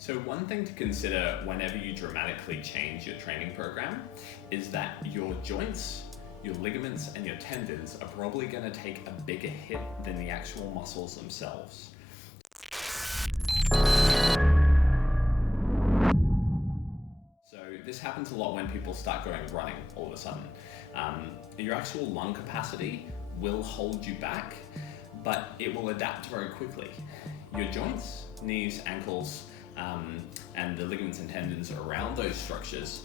So one thing to consider whenever you dramatically change your training program is that your joints, your ligaments, and your tendons are probably going to take a bigger hit than the actual muscles themselves. So this happens a lot when people start going running all of a sudden. Your actual lung capacity will hold you back, but it will adapt very quickly. Your joints, knees, ankles, and the ligaments and tendons around those structures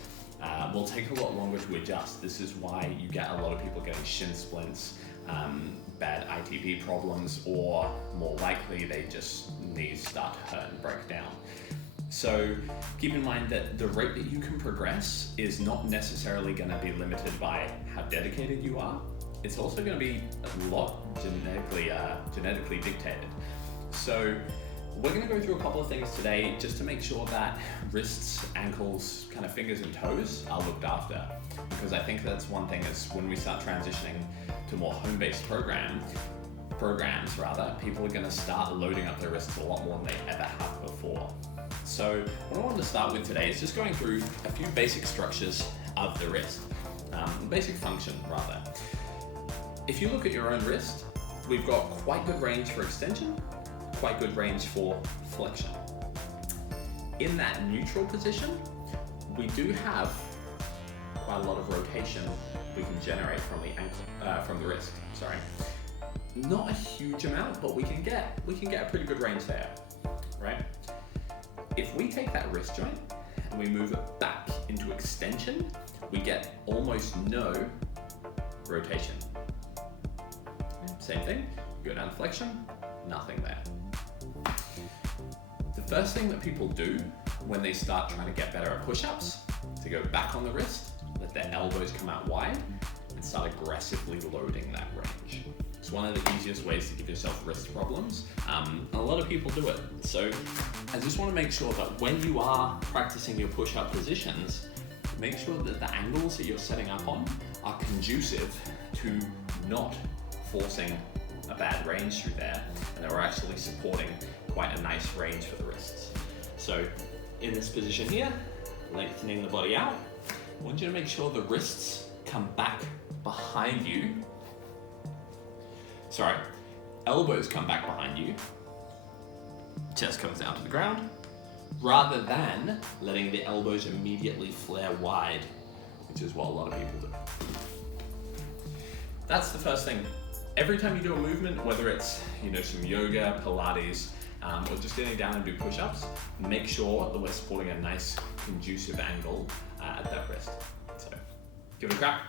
will take a lot longer to adjust. This is why you get a lot of people getting shin splints, bad ITP problems, or more likely they just knees start to hurt and break down. So keep in mind that the rate that you can progress is not necessarily going to be limited by how dedicated you are. It's also going to be a lot genetically dictated. So we're going to go through a couple of things today just to make sure that wrists, ankles, kind of fingers and toes are looked after. Because I think that's one thing is when we start transitioning to more home-based programs, people are going to start loading up their wrists a lot more than they ever have before. So what I wanted to start with today is just going through a few basic structures of the wrist, basic function rather. If you look at your own wrist, we've got quite good range for extension, quite good range for flexion. In that neutral position, we do have quite a lot of rotation we can generate from the wrist. Sorry, not a huge amount, but we can get a pretty good range there, right? If we take that wrist joint and we move it back into extension, we get almost no rotation. Same thing, go down to flexion, nothing there. The first thing that people do when they start trying to get better at push-ups, to go back on the wrist, let their elbows come out wide, and start aggressively loading that range. It's one of the easiest ways to give yourself wrist problems, and a lot of people do it. So I just want to make sure that when you are practicing your push-up positions, make sure that the angles that you're setting up on are conducive to not forcing a bad range through there, and they're actually supporting quite a nice range for the wrists. So in this position here, lengthening the body out, I want you to make sure the wrists come back behind you. Sorry, elbows come back behind you, chest comes down to the ground, rather than letting the elbows immediately flare wide, which is what a lot of people do. That's the first thing. Every time you do a movement, whether it's some yoga, Pilates, or just getting down and do push-ups, make sure that we're supporting a nice conducive angle at that wrist. So give it a crack.